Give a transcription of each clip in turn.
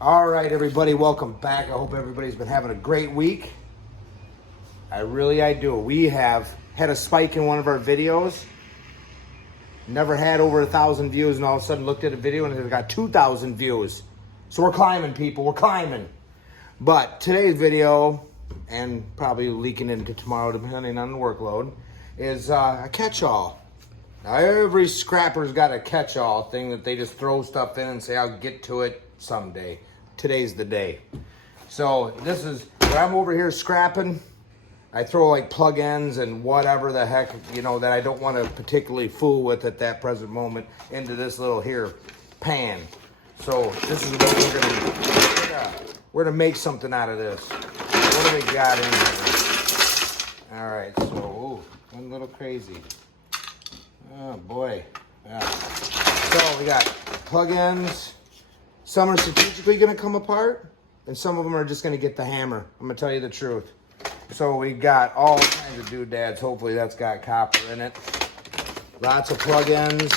All right, everybody, welcome back. I hope everybody's been having a great week. I do. We have had a spike in one of our videos. Never had over 1,000 views, and all of a sudden looked at a video and it got 2,000 views. So we're climbing, people. We're climbing. But today's video, and probably leaking into tomorrow depending on the workload, is a catch-all. Now, every scrapper's got a catch-all thing that they just throw stuff in and say, I'll get to it someday. Today's the day. So this is where I'm over here scrapping. I throw like plug-ins and whatever the heck, that I don't want to particularly fool with at that present moment into this little here pan. So this is what we're gonna make something out of this. What do we got in here? All right, so one little crazy. Oh boy. Yeah. So we got plug-ins. Some are strategically gonna come apart, and some of them are just gonna get the hammer. I'm gonna tell you the truth. So we got all kinds of doodads. Hopefully that's got copper in it. Lots of plug-ins.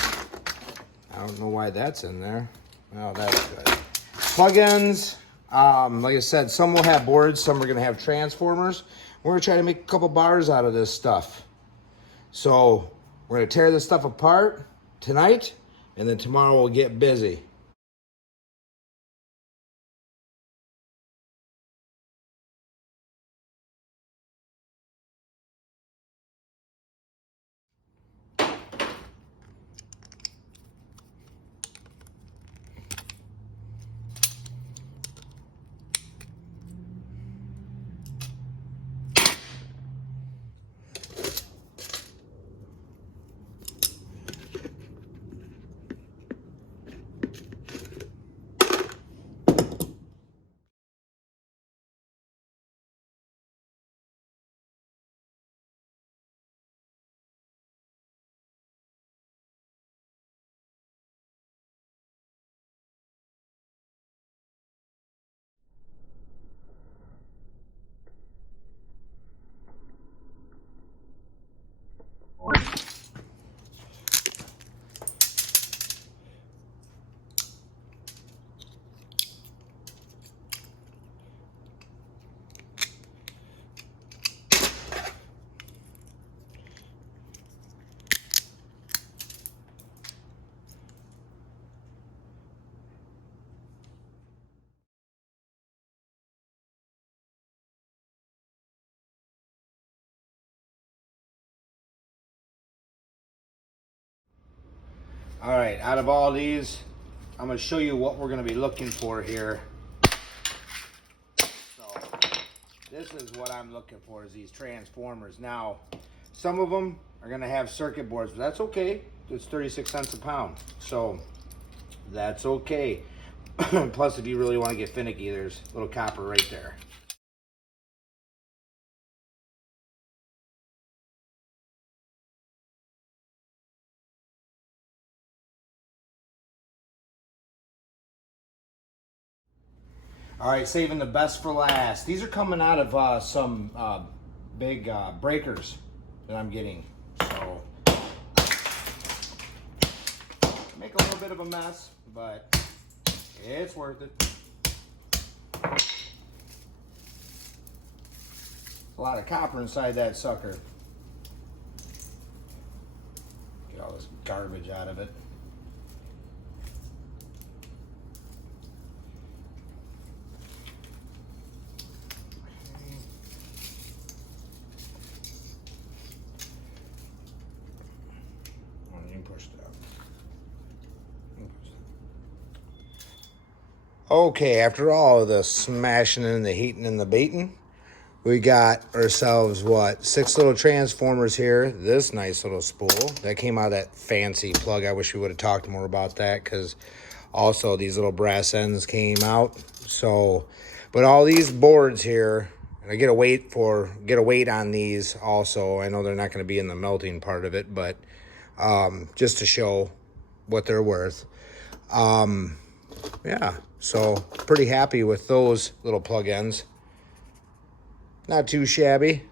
I don't know why that's in there. Oh, that's good. Plug-ins. Like I said, some will have boards, some are gonna have transformers. We're gonna try to make a couple bars out of this stuff. So we're gonna tear this stuff apart tonight, and then tomorrow we'll get busy. All right, out of all these, I'm gonna show you what we're gonna be looking for here. So this is what I'm looking for, is these transformers. Now, some of them are gonna have circuit boards, but that's okay. It's 36 cents a pound, so that's okay. Plus, if you really wanna get finicky, there's a little copper right there. All right, saving the best for last. These are coming out of some big breakers that I'm getting. So, make a little bit of a mess, but it's worth it. A lot of copper inside that sucker. Get all this garbage out of it. Okay, after all of the smashing and the heating and the beating, we got ourselves, 6 little transformers here. This nice little spool. That came out of that fancy plug. I wish we would have talked more about that, because also these little brass ends came out. So, but all these boards here, and I get a weight on these also. I know they're not going to be in the melting part of it, but just to show what they're worth. Yeah, so pretty happy with those little plug-ins. Not too shabby.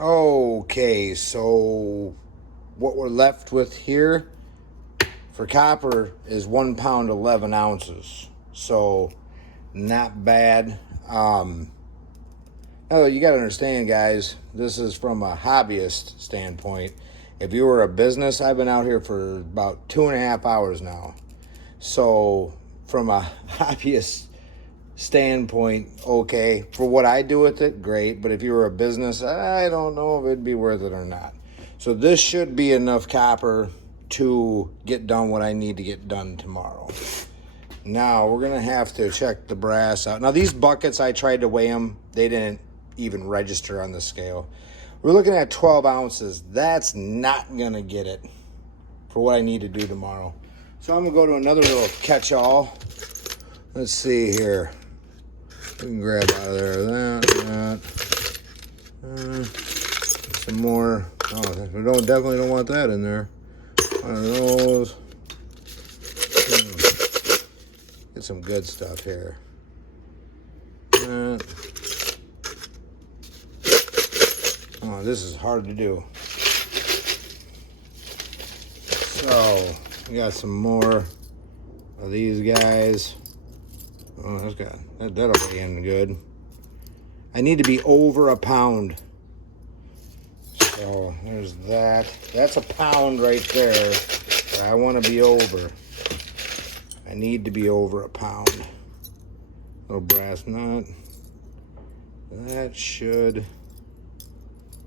Okay, so what we're left with here for copper is 1 pound 11 ounces. So not bad. Oh, you got to understand, guys, this is from a hobbyist standpoint. If you were a business, I've been out here for about 2.5 hours now. So from a hobbyist standpoint, okay, for what I do with it, great. But if you were a business, I don't know if it'd be worth it or not. So this should be enough copper to get done what I need to get done tomorrow. Now we're gonna have to check the brass out. Now these buckets, I tried to weigh them. They didn't even register on the scale. We're looking at 12 ounces. That's not gonna get it for what I need to do tomorrow. So I'm gonna go to another little catch-all. Let's see here. We can grab out of there that. Some more. Oh, we definitely don't want that in there. One of those. Get some good stuff here. Oh, this is hard to do. So, we got some more of these guys. Oh, that'll be in good. I need to be over a pound. So, there's that. That's a pound right there. But I want to be over. I need to be over a pound. Little brass nut. That should...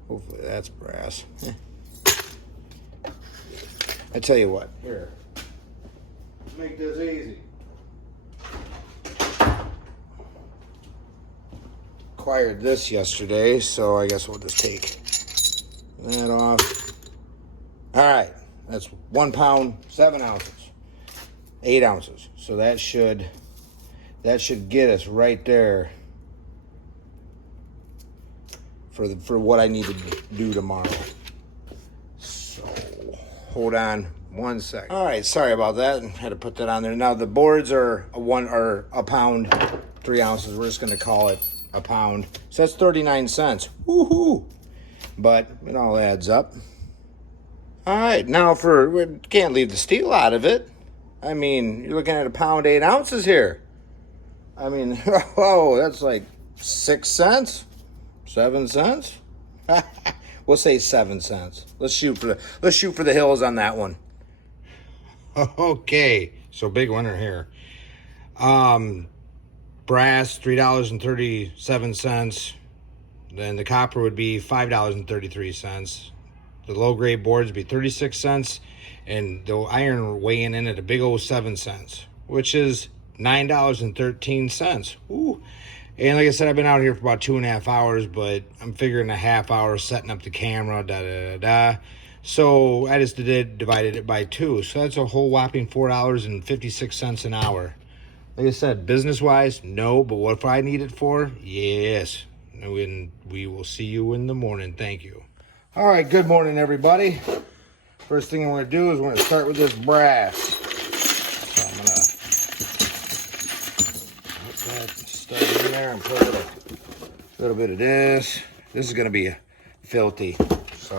Hopefully that's brass. I tell you what. Here. Let's make this easy. Acquired this yesterday, so I guess we'll just take that off. All right. That's 1 pound, 7 ounces. 8 ounces. So that should get us right there for what I need to do tomorrow. So hold on 1 second. All right, sorry about that. I had to put that on there. Now the boards are a pound, 3 ounces. We're just gonna call it a pound. So that's 39 cents. Woohoo! But it all adds up. All right, now we can't leave the steel out of it. I mean, you're looking at a pound, 8 ounces here. I mean, oh, that's like 6 cents, 7 cents. We'll say 7 cents. Let's shoot for the hills on that one. Okay, so big winner here. Brass $3.37. Then the copper would be $5.33. The low grade boards would be 36 cents. And the iron weighing in at a big old 7 cents, which is $9.13. Ooh. And like I said, I've been out here for about 2.5 hours, but I'm figuring a half hour setting up the camera, So I just divided it by 2. So that's a whole whopping $4.56 an hour. Like I said, business-wise, no, but what if I need it for? Yes. And we will see you in the morning. Thank you. All right, good morning, everybody. First thing we're going to do is we're going to start with this brass. So I'm going to put that stuff in there and put a little bit of this. This is going to be filthy. So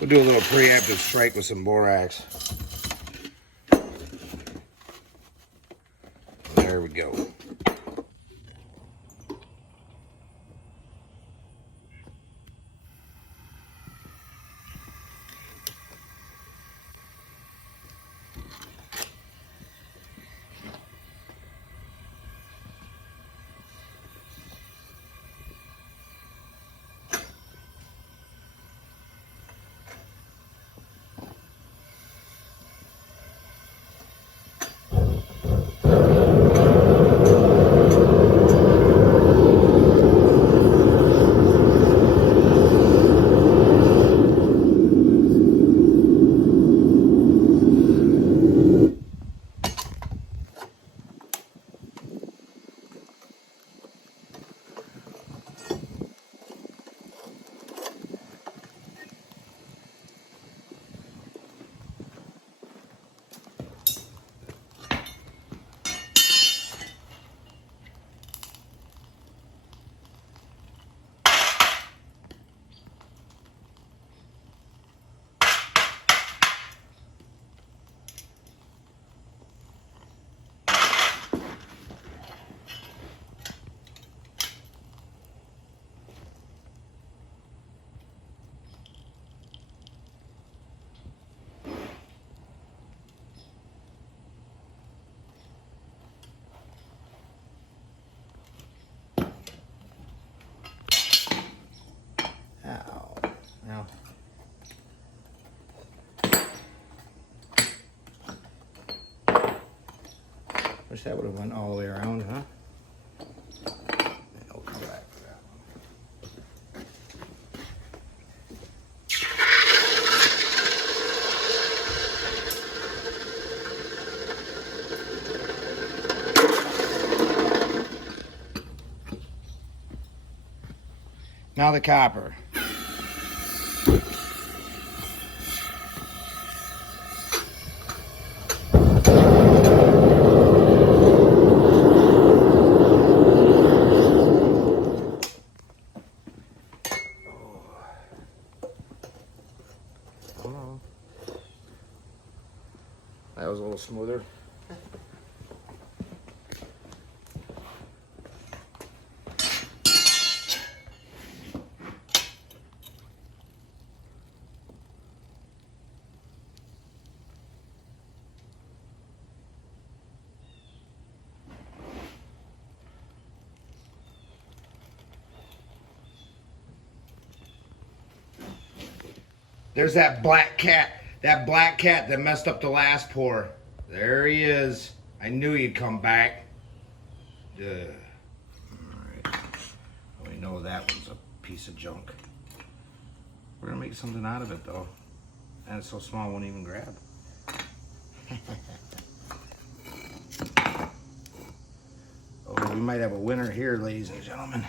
we'll do a little preemptive strike with some borax. There we go. Wish that would have went all the way around, huh? I'll come back for that one. Now the copper. That was a little smoother. There's that black cat. That black cat that messed up the last pour. There he is. I knew he'd come back. Alright. We know that one's a piece of junk. We're gonna make something out of it though. And it's so small it won't even grab. Oh, we might have a winner here, ladies and gentlemen.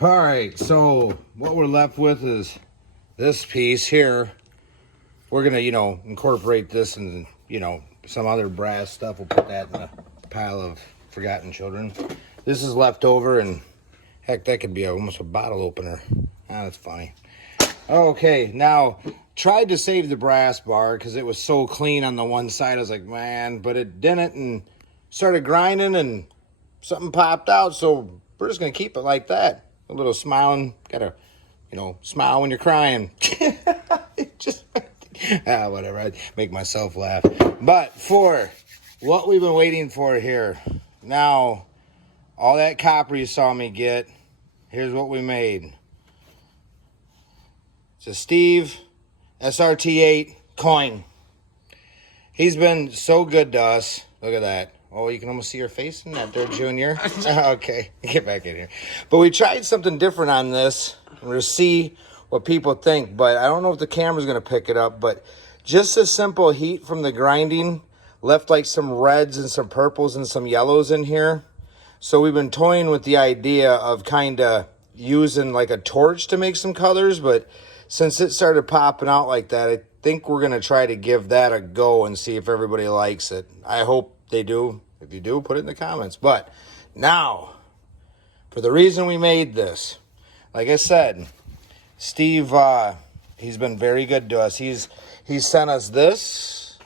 All right, so what we're left with is this piece here. We're gonna, incorporate this and, some other brass stuff. We'll put that in a pile of forgotten children. This is left over, and heck, that could be almost a bottle opener. Ah, that's funny. Okay, now, tried to save the brass bar because it was so clean on the one side. I was like, man, but it didn't, and started grinding, and something popped out, so we're just gonna keep it like that. A little smiling, gotta, smile when you're crying. Just, whatever, I make myself laugh. But for what we've been waiting for here, now, all that copper you saw me get, here's what we made. It's a Steve SRT8 coin. He's been so good to us. Look at that. Oh, you can almost see your face in that there, Junior. Okay, get back in here. But we tried something different on this. We're going to see what people think. But I don't know if the camera's going to pick it up. But just a simple heat from the grinding left like some reds and some purples and some yellows in here. So we've been toying with the idea of kind of using like a torch to make some colors. But since it started popping out like that, I think we're going to try to give that a go and see if everybody likes it. I hope they do. If you do, put it in the comments. But now, for the reason we made this, like I said, Steve, he's been very good to us. He's sent us this.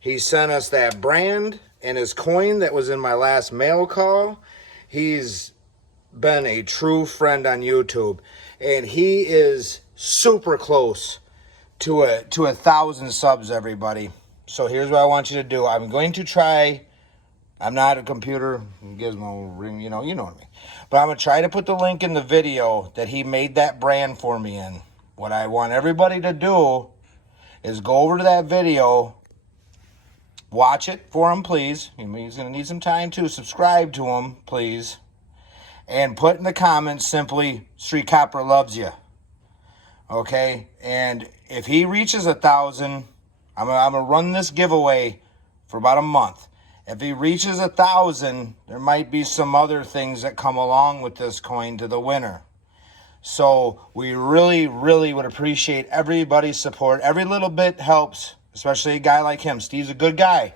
He sent us that brand and his coin that was in my last mail call. He's been a true friend on YouTube, and he is super close to 1,000 subs, everybody. So here's what I want you to do. I'm going to try, I'm not a computer gizmo ring, you know what I mean. But I'm going to try to put the link in the video that he made that brand for me in. What I want everybody to do is go over to that video, watch it for him, please. He's going to need some time to subscribe to him, please. And put in the comments simply, Street Copper loves you. Okay? And if he reaches 1,000, I'm gonna run this giveaway for about a month. If he reaches 1,000, there might be some other things that come along with this coin to the winner. So we really, really would appreciate everybody's support. Every little bit helps, especially a guy like him. Steve's a good guy.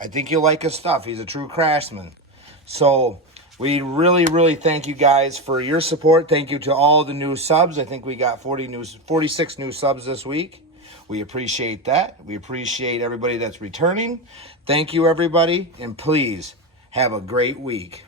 I think you'll like his stuff. He's a true craftsman. So we really, really thank you guys for your support. Thank you to all the new subs. I think we got 46 new subs this week. We appreciate that. We appreciate everybody that's returning. Thank you, everybody. And please have a great week.